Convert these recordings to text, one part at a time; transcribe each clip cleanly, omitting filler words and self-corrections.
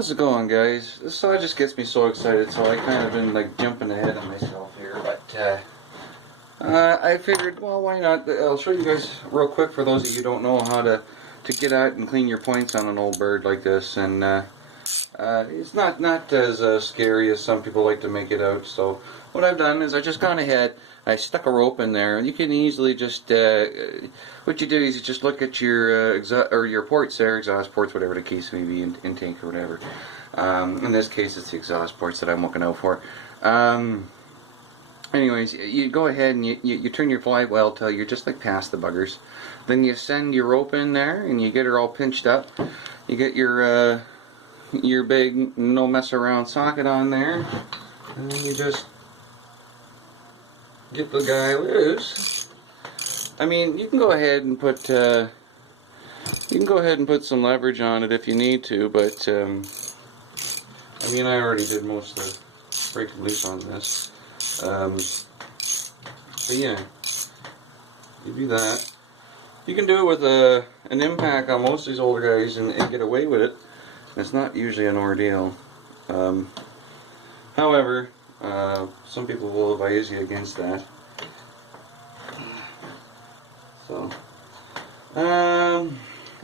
How's it going, guys? This saw just gets me so excited, so I kind of been like jumping ahead of myself here, but I figured, well, why not? I'll show you guys real quick for those of you who don't know how to get out and clean your points on an old bird like this, and it's not as scary as some people like to make it out. So what I've done is I just gone ahead, I stuck a rope in there, and you can easily just what you do is you just look at your your ports there, exhaust ports, whatever the case may be, intake or whatever. In this case, it's the exhaust ports that I'm looking out for. Anyways, you go ahead and you turn your flywheel till you're just like past the buggers. Then you send your rope in there and you get her all pinched up. You get your big no mess around socket on there, and then you just get the guy loose. I mean, you can go ahead and put some leverage on it if you need to, but I mean, I already did most of the breaking loose on this. But yeah, you do that. You can do it with an impact on most of these older guys and get away with it. It's not usually an ordeal. However, some people will advise you against that. So, the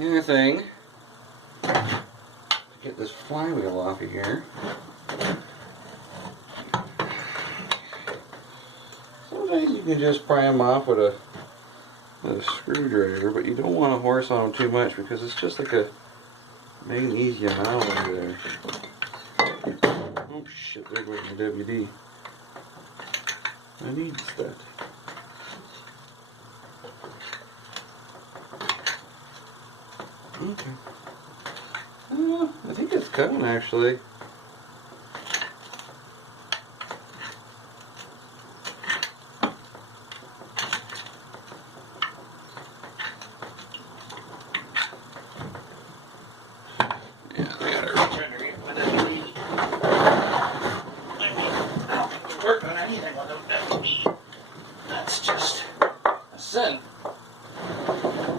other thing, to get this flywheel off of here. Sometimes you can just pry them off with a screwdriver, but you don't want to horse on them too much because it's just like a magnesium alloy there. Oh shit, there goes my WD. I need that. Okay. I think it's coming actually.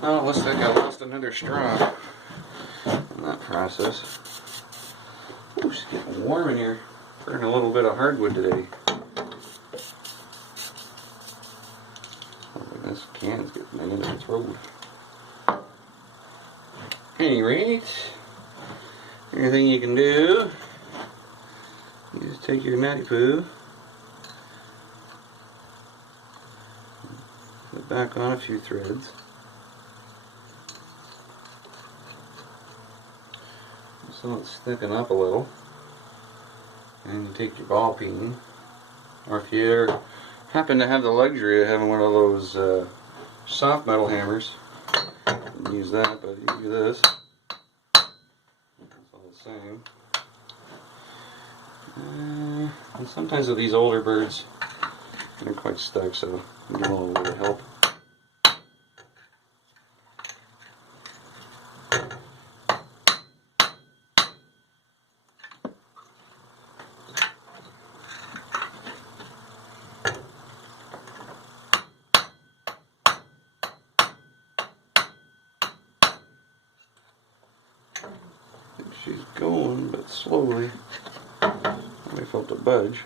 Oh, looks like I lost another straw in that process. Ooh, it's getting warm in here. Burning a little bit of hardwood today. Oh, this can's getting into its throat. Any rate, everything you can do, you just take your natty poo, put back on a few threads. So it's sticking up a little, and you take your ball peen, or if you happen to have the luxury of having one of those soft metal hammers, you can use that, but you can do this. It's all the same. And sometimes with these older birds, they're quite stuck, so you need a little bit of help. She's going, but slowly. I felt a budge.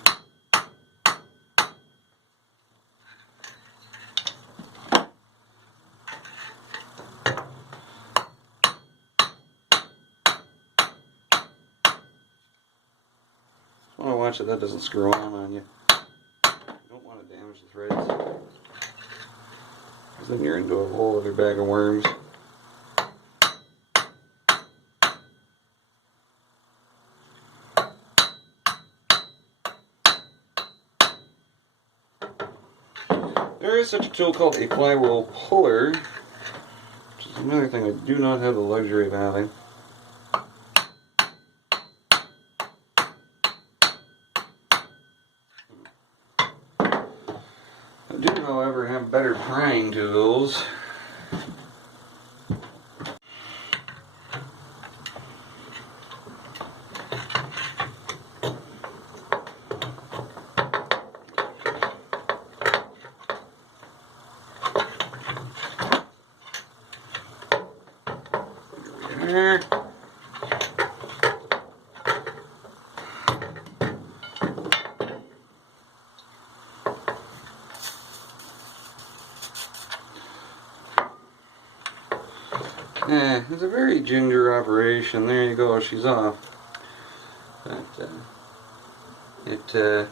I want to watch that doesn't screw on you. You don't want to damage the threads, because then you're into a whole other bag of worms. There is such a tool called a flywheel puller, which is another thing I do not have the luxury of having. I do, however, have better prying tools. there. It's a very ginger operation. There you go, she's off. But, it's a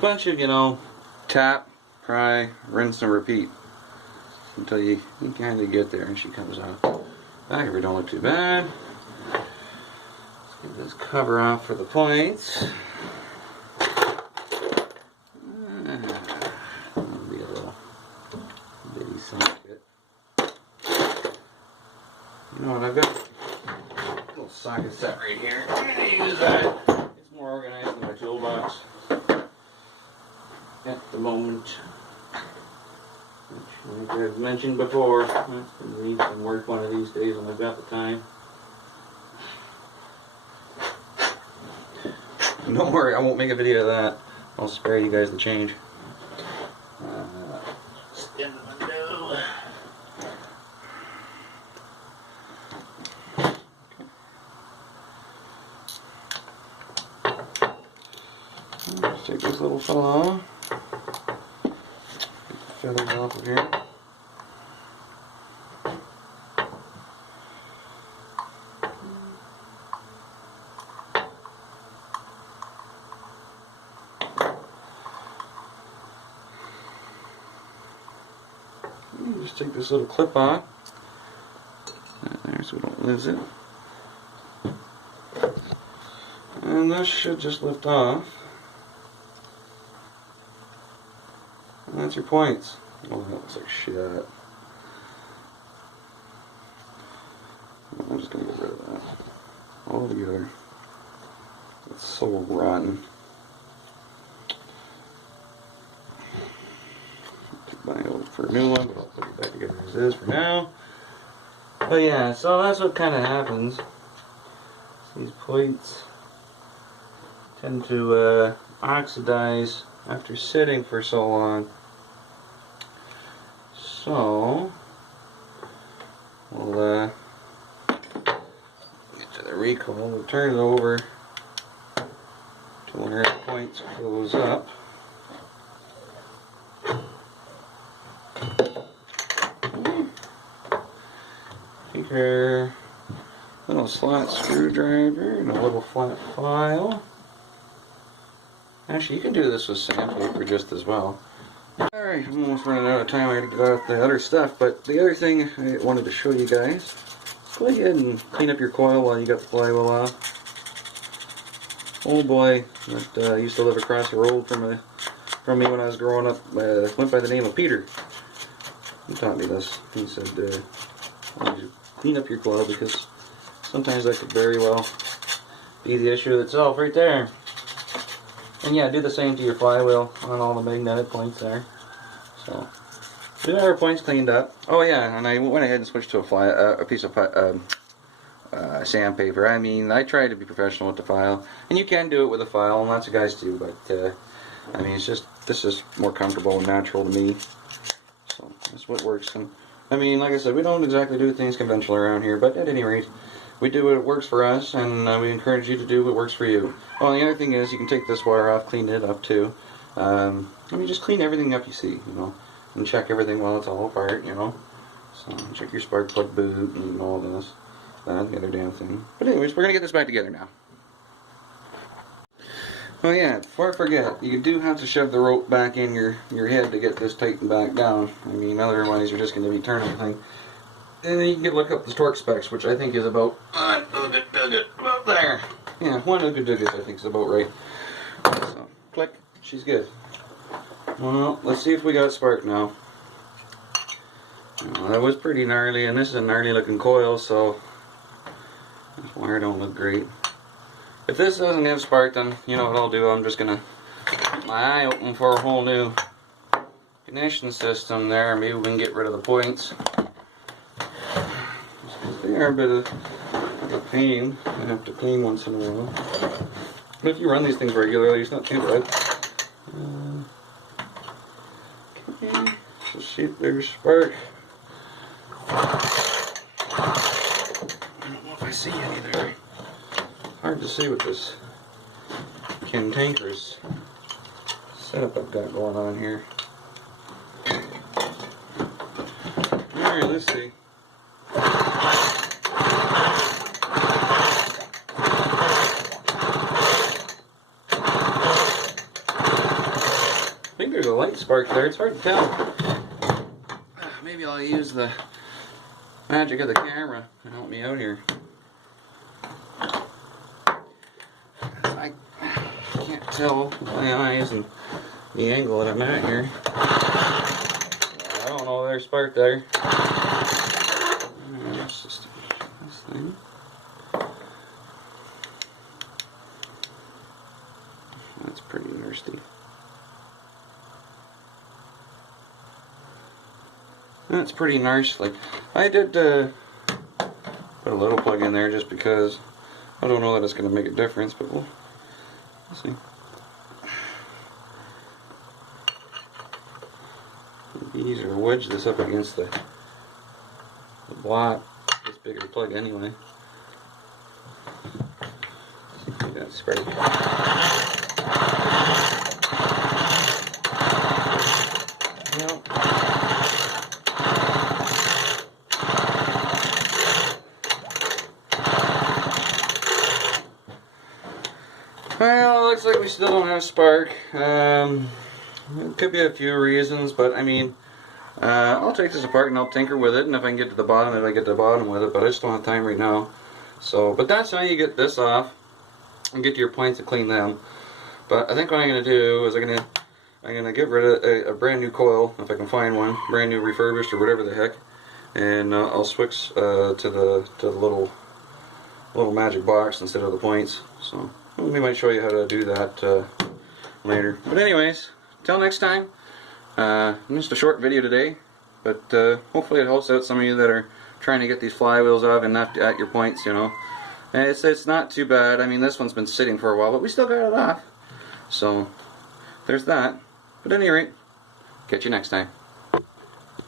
bunch of, you know, tap, pry, rinse and repeat until you kind of get there and she comes off. Back here don't look too bad. Let's get this cover off for the points. That'll be a little bitty socket. You know what, I've got a little socket set right here. I'm going to use that. It's more organized than my toolbox at the moment. Which, like I've mentioned before, I'm going to need some work one of these days when I've got the time. Don't worry, I won't make a video of that. I'll spare you guys the change. Spin the window. Let's take this little fella off. Get the feathers off of here. Just take this little clip off. There, so we don't lose it. And this should just lift off. And that's your points. Oh, that looks like shit. I'm just gonna get rid of that altogether. It's so rotten. Buy it for a new one, but I'll put it back together as is for now. But yeah, so that's what kind of happens. These plates tend to oxidize after sitting for so long. So we'll get to the recoil. We'll turn it over to where the points close up. Here, little slot screwdriver and a little flat file. Actually, you can do this with sandpaper just as well. Alright, I'm almost running out of time. I gotta get out the other stuff, but the other thing I wanted to show you guys, go ahead and clean up your coil while you got the flywheel off. Old boy that used to live across the road from me when I was growing up went by the name of Peter. He taught me this. He said, always clean up your coil because sometimes that could very well be the issue itself right there. And yeah, do the same to your flywheel on all the magnetic points there. So, we got our points cleaned up. Oh yeah, and I went ahead and switched to a piece of sandpaper. I mean, I try to be professional with the file, and you can do it with a file, and lots of guys do. But I mean, this is more comfortable and natural to me. So that's what works. And I mean, like I said, we don't exactly do things conventional around here, but at any rate, we do what works for us, and we encourage you to do what works for you. Oh, and the other thing is, you can take this wire off, clean it up too. I mean, just clean everything up you see, you know, and check everything while it's all apart, you know. So check your spark plug boot and all this, that, the other damn thing. But anyways, we're gonna get this back together now. Oh yeah, before I forget, you do have to shove the rope back in your head to get this tightened back down. I mean, otherwise you're just going to be turning the thing. And then you can look up the torque specs, which I think is about about there. Yeah, one of the digits I think is about right. So, click, she's good. Well, let's see if we got spark now. Well, that was pretty gnarly, and this is a gnarly looking coil, so this wire don't look great. If this doesn't have spark, then you know what I'll do. I'm just gonna keep my eye open for a whole new ignition system there. Maybe we can get rid of the points. They are a bit of a pain. I have to clean once in a while. But if you run these things regularly, it's not too bad. Okay, let's see if there's spark. I don't know if I see any there. Hard to see with this cantankerous setup I've got going on here. Alright, let's see. the light spark there. It's hard to tell. Maybe I'll use the magic of the camera to help me out here. I can't tell with my eyes and the angle that I'm at here. I don't know, there's spark there. Let's just do this thing. That's pretty nasty. That's pretty nicely. I did put a little plug in there just because I don't know that it's going to make a difference, but we'll see. It'd be easier to wedge this up against the block. This bigger plug anyway. That's great. Yep. Well, it looks like we still don't have a spark. It could be a few reasons, but I mean, I'll take this apart and I'll tinker with it, and if I can get to the bottom, if I get to the bottom with it, but I just don't have time right now. So, but that's how you get this off and get to your points and clean them. But I think what I'm going to do is I'm gonna get rid of a brand new coil, if I can find one, brand new refurbished or whatever the heck, and I'll switch to the little magic box instead of the points. So we might show you how to do that later. But anyways, till next time. Just a short video today, but hopefully it helps out some of you that are trying to get these flywheels off and not at your points, you know. And it's not too bad. I mean, this one's been sitting for a while, but we still got it off. So there's that. But at any rate, catch you next time.